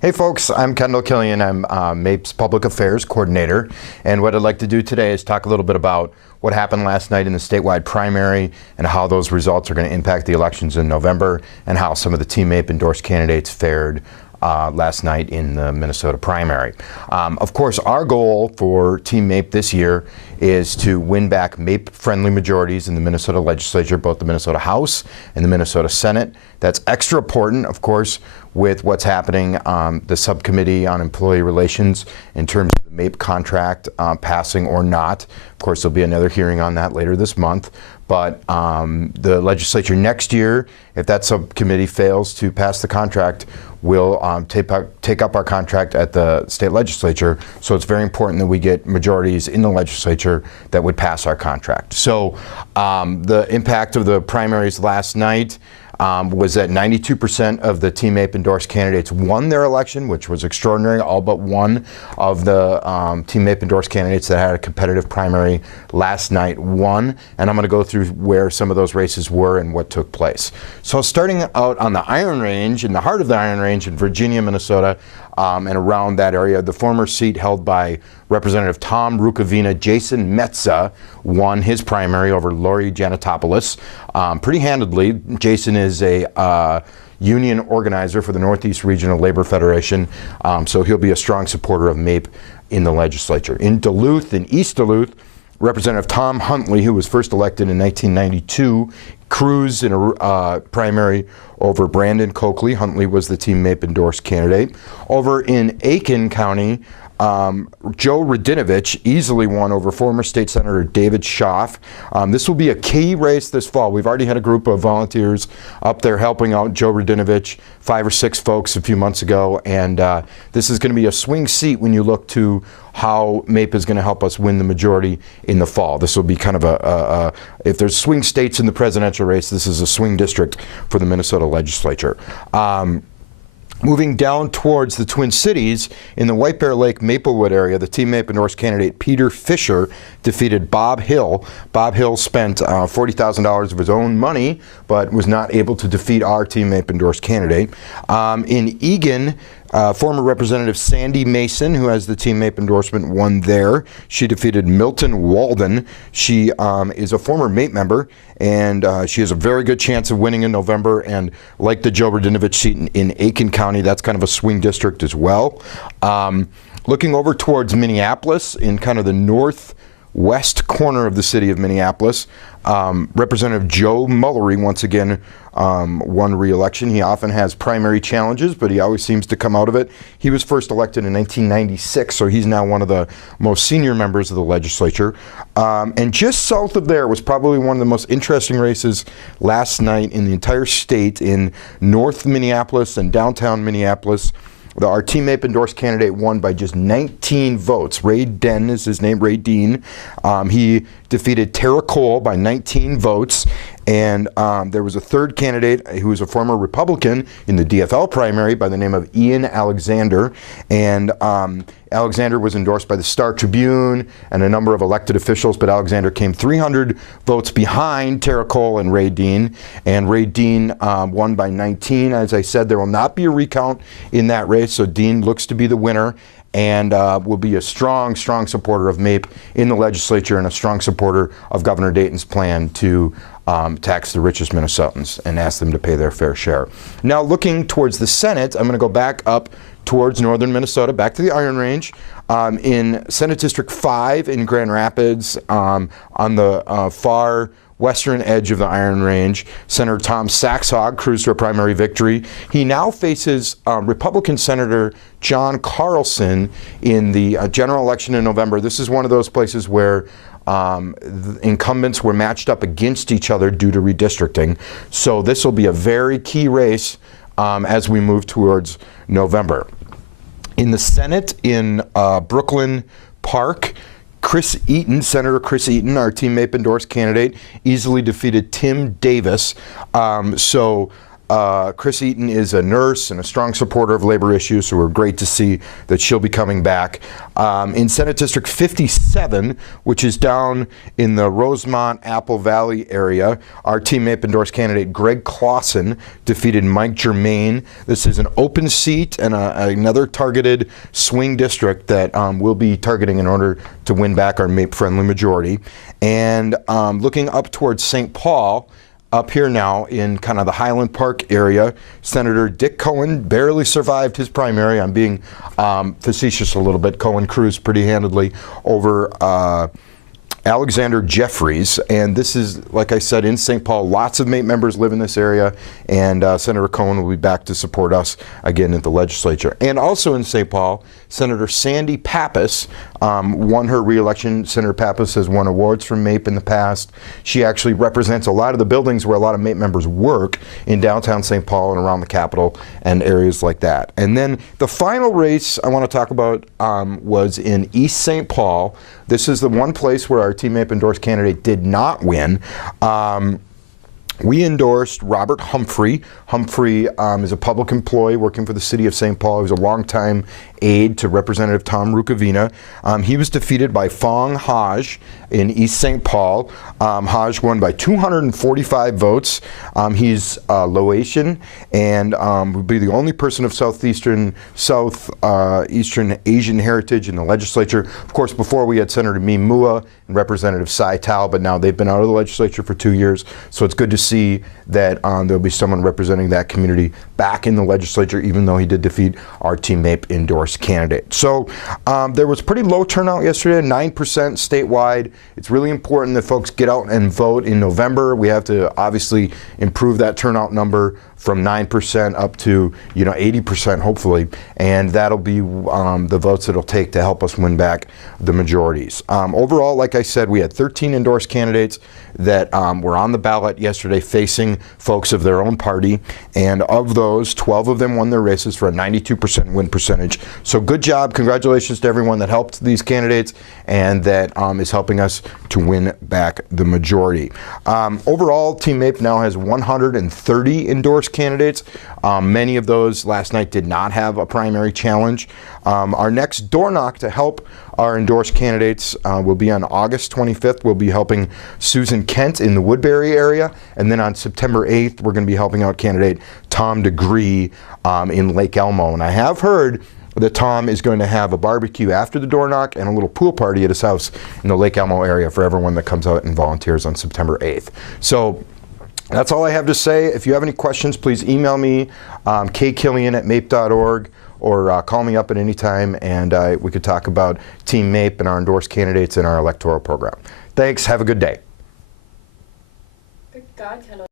Hey folks, I'm Kendal Killian. I'm MAPE's Public Affairs Coordinator, and what I'd like to do today is talk a little bit about what happened last night in the statewide primary and how those results are going to impact the elections in November and how some of the Team MAPE endorsed candidates fared last night in the Minnesota primary. Of course, our goal for Team MAPE this year is to win back MAPE-friendly majorities in the Minnesota legislature, both the Minnesota House and the Minnesota Senate. That's extra important, of course, with what's happening on the subcommittee on employee relations in terms of the MAPE contract passing or not. Of course, there'll be another hearing on that later this month. But the legislature next year, if that subcommittee fails to pass the contract, will take up our contract at the state legislature. So it's very important that we get majorities in the legislature that would pass our contract. So the impact of the primaries last night was that 92% of the Team MAPE endorsed candidates won their election, which was extraordinary. All but one of the Team MAPE endorsed candidates that had a competitive primary last night won. And I'm going to go through where some of those races were and what took place. So starting out on the Iron Range, in the heart of the Iron Range in Virginia, Minnesota, and around that area, the former seat held by Representative Tom Rukavina, Jason Metza won his primary over Lori Janatopoulos pretty handedly. Jason is a union organizer for the Northeast Regional Labor Federation, so he'll be a strong supporter of MAPE in the legislature. In Duluth, in East Duluth, Representative Tom Huntley, who was first elected in 1992, cruised in a primary over Brandon Coakley. Huntley was the Team MAPE endorsed candidate. Over in Aiken County, Joe Radinovich easily won over former state senator David Schaaf. This will be a key race this fall. We've already had a group of volunteers up there helping out Joe Radinovich, 5 or 6 folks a few months ago, and this is going to be a swing seat when you look to how MAPE is going to help us win the majority in the fall. This will be kind of if there's swing states in the presidential race, this is a swing district for the Minnesota legislature. Moving down towards the Twin Cities, in the White Bear Lake Maplewood area, the Team MAPE endorsed candidate Peter Fisher defeated Bob Hill. Bob Hill spent $40,000 of his own money, but was not able to defeat our Team MAPE endorsed candidate. In Eagan, former Representative Sandy Mason, who has the Team MAPE endorsement, won there. She defeated Milton Walden. She is a former MAPE member, and she has a very good chance of winning in November. And like the Joe Radinovich seat in Aiken County, that's kind of a swing district as well. Looking over towards Minneapolis, in kind of the northwest corner of the city of Minneapolis, Representative Joe Mullery once again won re-election. He often has primary challenges, but he always seems to come out of it. He was first elected in 1996, so he's now one of the most senior members of the legislature. And just south of there was probably one of the most interesting races last night in the entire state, in North Minneapolis and downtown Minneapolis. Our Team MAPE endorsed candidate won by just 19 votes. Ray Den is his name, Ray Dean. He defeated Tara Cole by 19 votes. And there was a third candidate who was a former Republican in the DFL primary by the name of Ian Alexander. And Alexander was endorsed by the Star Tribune and a number of elected officials, but Alexander came 300 votes behind Tara Cole and Ray Dean. And Ray Dean won by 19. As I said, there will not be a recount in that race, so Dean looks to be the winner, and will be a strong, strong supporter of MAPE in the legislature and a strong supporter of Governor Dayton's plan to tax the richest Minnesotans and ask them to pay their fair share. Now, looking towards the Senate, I'm going to go back up towards northern Minnesota, back to the Iron Range. In Senate District 5 in Grand Rapids, on the far western edge of the Iron Range, Senator Tom Saxhog cruised to a primary victory. He now faces Republican Senator John Carlson in the general election in November. This is one of those places where the incumbents were matched up against each other due to redistricting. So this will be a very key race as we move towards November. In the Senate in Brooklyn Park, Chris Eaton, Senator Chris Eaton, our Team MAPE endorsed candidate, easily defeated Tim Davis. Chris Eaton is a nurse and a strong supporter of labor issues, so we're great to see that she'll be coming back. In Senate District 57, which is down in the Rosemont, Apple Valley area, our Team MAPE endorsed candidate Greg Clausen defeated Mike Germain. This is an open seat and another targeted swing district that we'll be targeting in order to win back our MAPE-friendly majority. And looking up towards St. Paul, up here now in kind of the Highland Park area, Senator Dick Cohen barely survived his primary. I'm being facetious a little bit. Cohen cruised pretty handedly over Alexander Jeffries, and this is, like I said, in St. Paul. Lots of MAPE members live in this area, and Senator Cohen will be back to support us again at the legislature. And also in St. Paul, Senator Sandy Pappas won her re-election. Senator Pappas has won awards from MAPE in the past. She actually represents a lot of the buildings where a lot of MAPE members work in downtown St. Paul and around the Capitol and areas like that. And then the final race I want to talk about was in East St. Paul. This is the one place where our Team MAPE endorsed candidate did not win. We endorsed Robert Humphrey. Humphrey is a public employee working for the city of St. Paul. He was a longtime aide to Representative Tom Rukavina. He was defeated by Fong Haj in East St. Paul. Haj won by 245 votes. He's Laotian and would be the only person of Southeastern Asian heritage in the legislature. Of course, before we had Senator Meme Mua and Representative Sai Tao, but now they've been out of the legislature for 2 years. So it's good to see that there'll be someone representing that community back in the legislature, even though he did defeat our Team MAPE endorsed candidate. So there was pretty low turnout yesterday, 9% statewide. It's really important that folks get out and vote in November. We have to obviously improve that turnout number from 9% up to 80% hopefully, and that'll be the votes it'll take to help us win back the majorities. Overall, like I said, we had 13 endorsed candidates that were on the ballot yesterday facing folks of their own party, and of those, 12 of them won their races for a 92% win percentage. So good job, congratulations to everyone that helped these candidates and that is helping us to win back the majority. Overall, Team MAPE now has 130 endorsed candidates. Many of those last night did not have a primary challenge. Our next door knock to help our endorsed candidates will be on August 25th. We'll be helping Susan Kent in the Woodbury area. And then on September 8th, we're going to be helping out candidate Tom DeGree in Lake Elmo. And I have heard that Tom is going to have a barbecue after the door knock and a little pool party at his house in the Lake Elmo area for everyone that comes out and volunteers on September 8th. So that's all I have to say. If you have any questions, please email me, kkillian@mape.org, or call me up at any time, and we could talk about Team MAPE and our endorsed candidates in our electoral program. Thanks. Have a good day. Good God, Kendal.